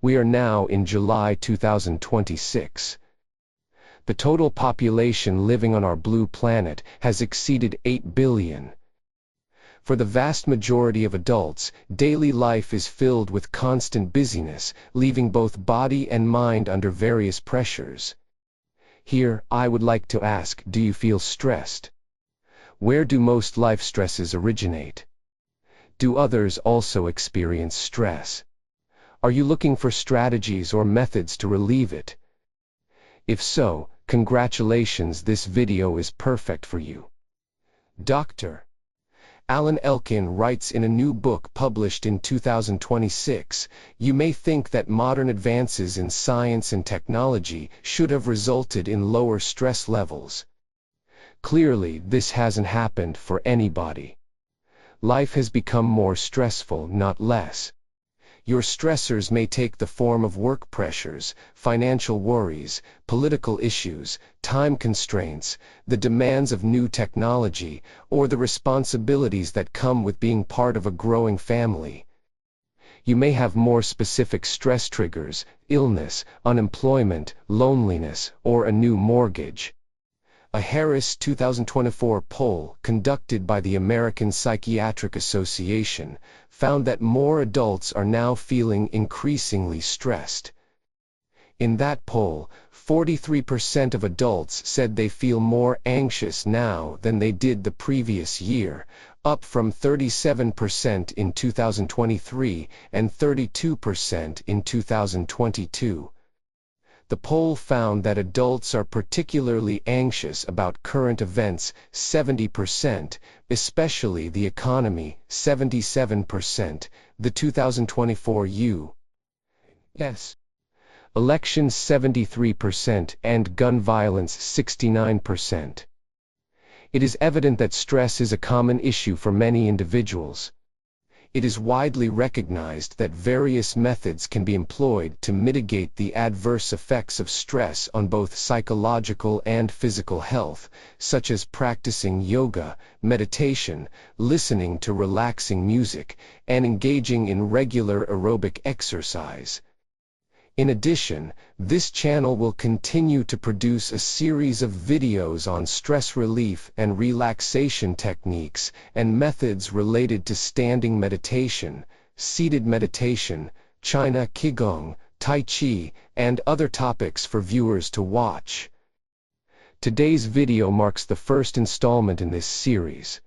We are now in July 2026. The total population living on our blue planet has exceeded 8 billion. For the vast majority of adults, daily life is filled with constant busyness, leaving both body and mind under various pressures. Here, I would like to ask, do you feel stressed? Where do most life stresses originate? Do others also experience stress? Are you looking for strategies or methods to relieve it? If so, congratulations, this video is perfect for you. Dr. Alan Elkin writes in a new book published in 2026, you may think that modern advances in science and technology should have resulted in lower stress levels. Clearly, this hasn't happened for anybody. Life has become more stressful, not less. Your stressors may take the form of work pressures, financial worries, political issues, time constraints, the demands of new technology, or the responsibilities that come with being part of a growing family. You may have more specific stress triggers: illness, unemployment, loneliness, or a new mortgage. A Harris 2024 poll conducted by the American Psychiatric Association found that more adults are now feeling increasingly stressed. In that poll, 43% of adults said they feel more anxious now than they did the previous year, up from 37% in 2023 and 32% in 2022. The poll found that adults are particularly anxious about current events, 70%, especially the economy, 77%, the 2024 U.S. elections, 73%, and gun violence, 69%. It is evident that stress is a common issue for many individuals. It is widely recognized that various methods can be employed to mitigate the adverse effects of stress on both psychological and physical health, such as practicing yoga, meditation, listening to relaxing music, and engaging in regular aerobic exercise. In addition, this channel will continue to produce a series of videos on stress relief and relaxation techniques and methods related to standing meditation, seated meditation, China Qigong, Tai Chi, and other topics for viewers to watch. Today's video marks the first installment in this series.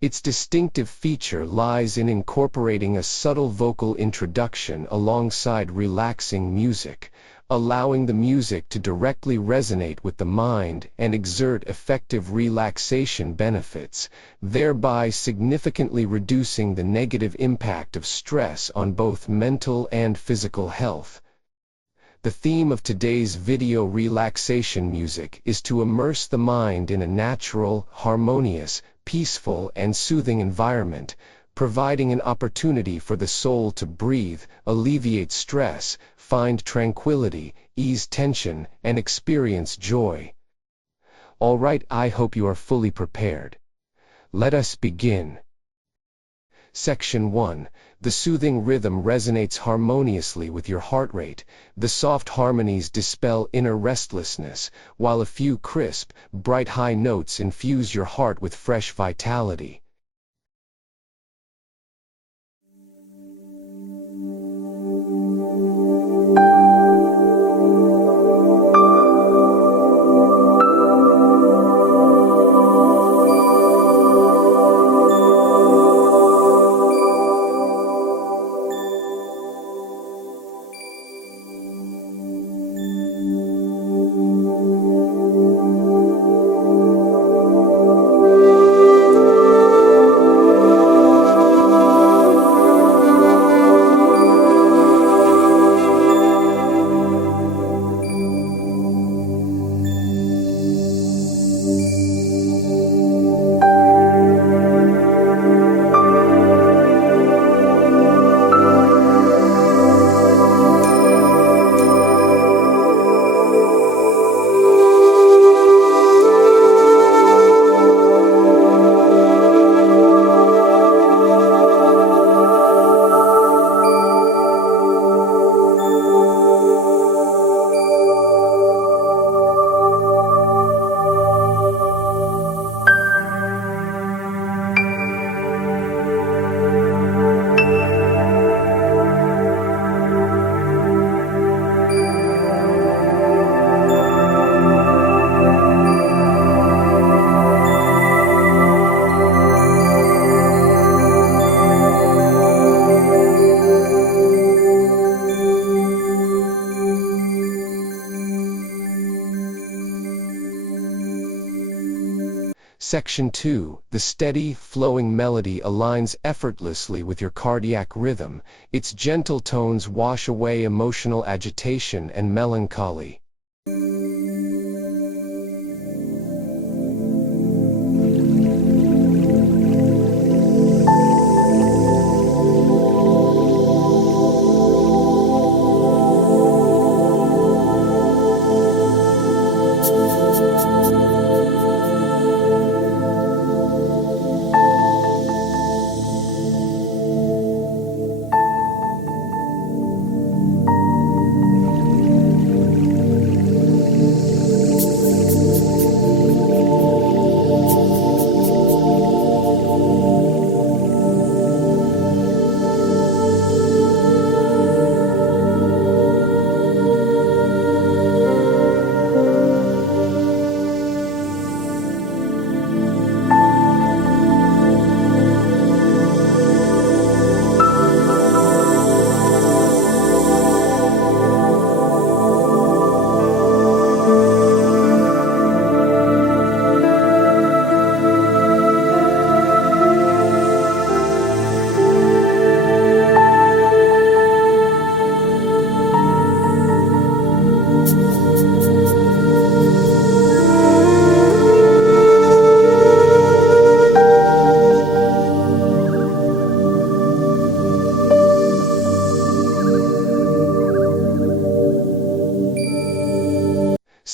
Its distinctive feature lies in incorporating a subtle vocal introduction alongside relaxing music, allowing the music to directly resonate with the mind and exert effective relaxation benefits, thereby significantly reducing the negative impact of stress on both mental and physical health. The theme of today's video, relaxation music, is to immerse the mind in a natural, harmonious, peaceful, and soothing environment, providing an opportunity for the soul to breathe, alleviate stress, find tranquility, ease tension, and experience joy. All right, I hope you are fully prepared. Let us begin. Section 1. The soothing rhythm resonates harmoniously with your heart rate. The soft harmonies dispel inner restlessness, while a few crisp, bright high notes infuse your heart with fresh vitality. Section 2. The steady, flowing melody aligns effortlessly with your cardiac rhythm. Its gentle tones wash away emotional agitation and melancholy.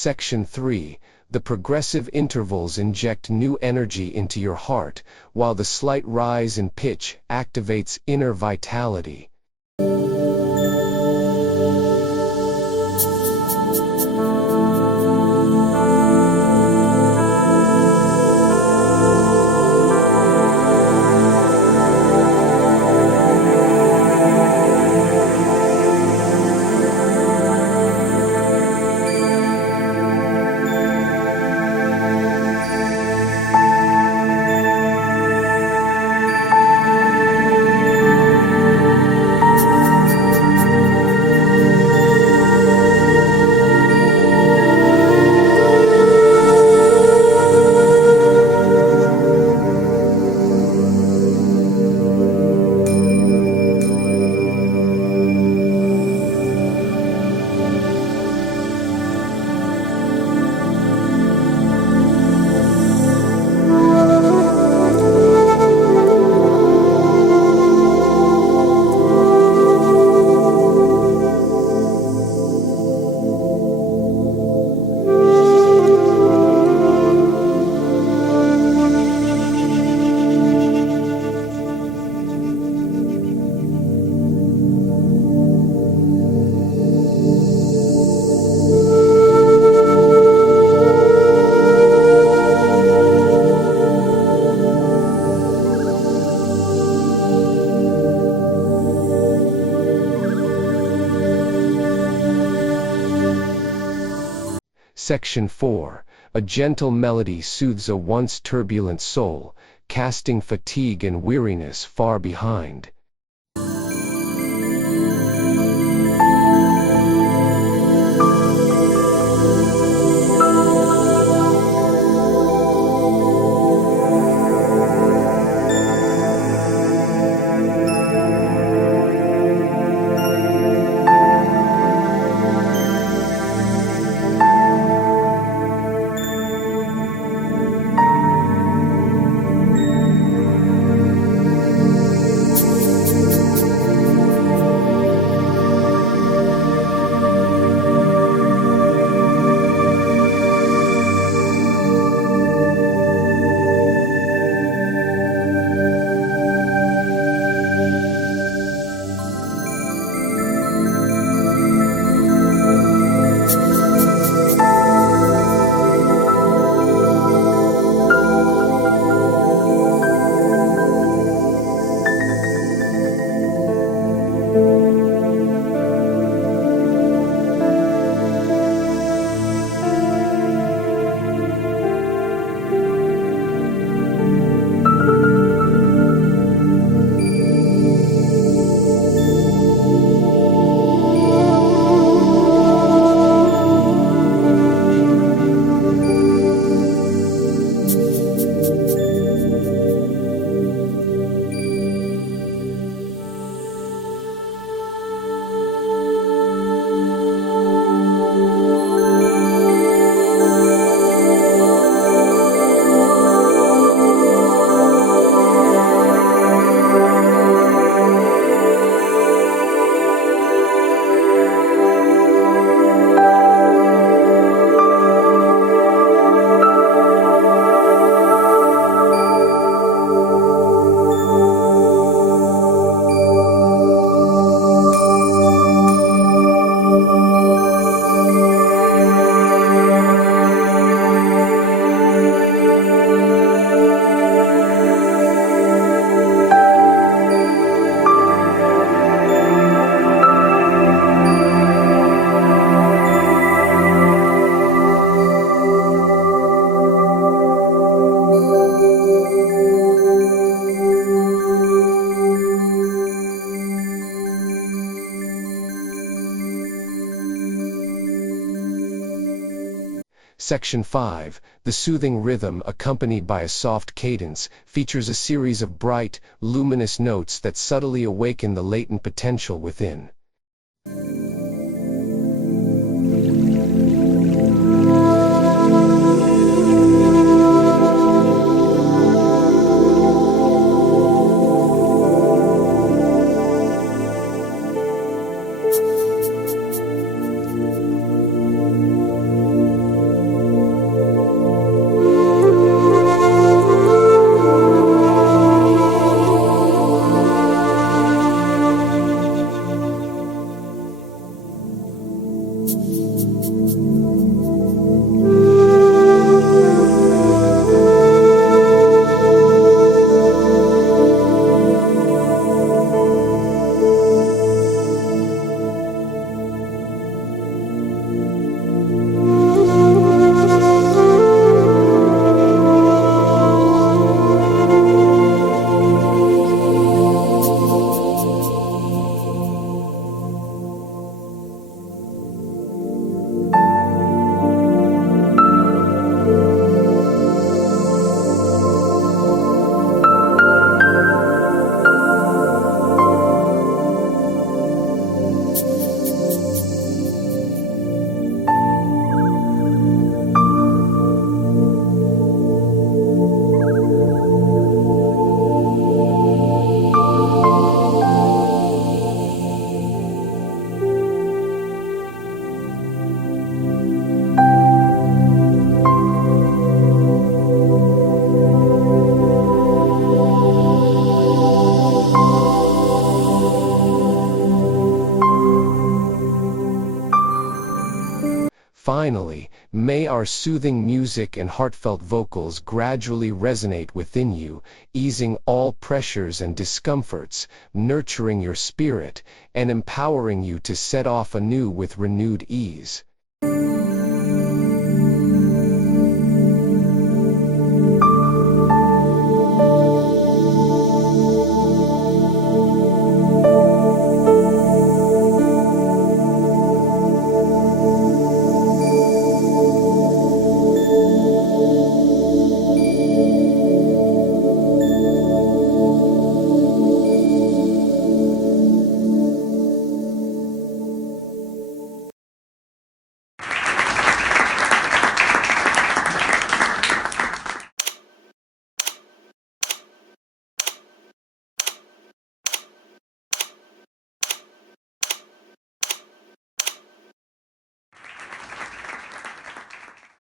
Section 3. The progressive intervals inject new energy into your heart, while the slight rise in pitch activates inner vitality. Section 4. A gentle melody soothes a once turbulent soul, casting fatigue and weariness far behind. Section 5, the soothing rhythm accompanied by a soft cadence, features a series of bright, luminous notes that subtly awaken the latent potential within. Finally, may our soothing music and heartfelt vocals gradually resonate within you, easing all pressures and discomforts, nurturing your spirit, and empowering you to set off anew with renewed ease.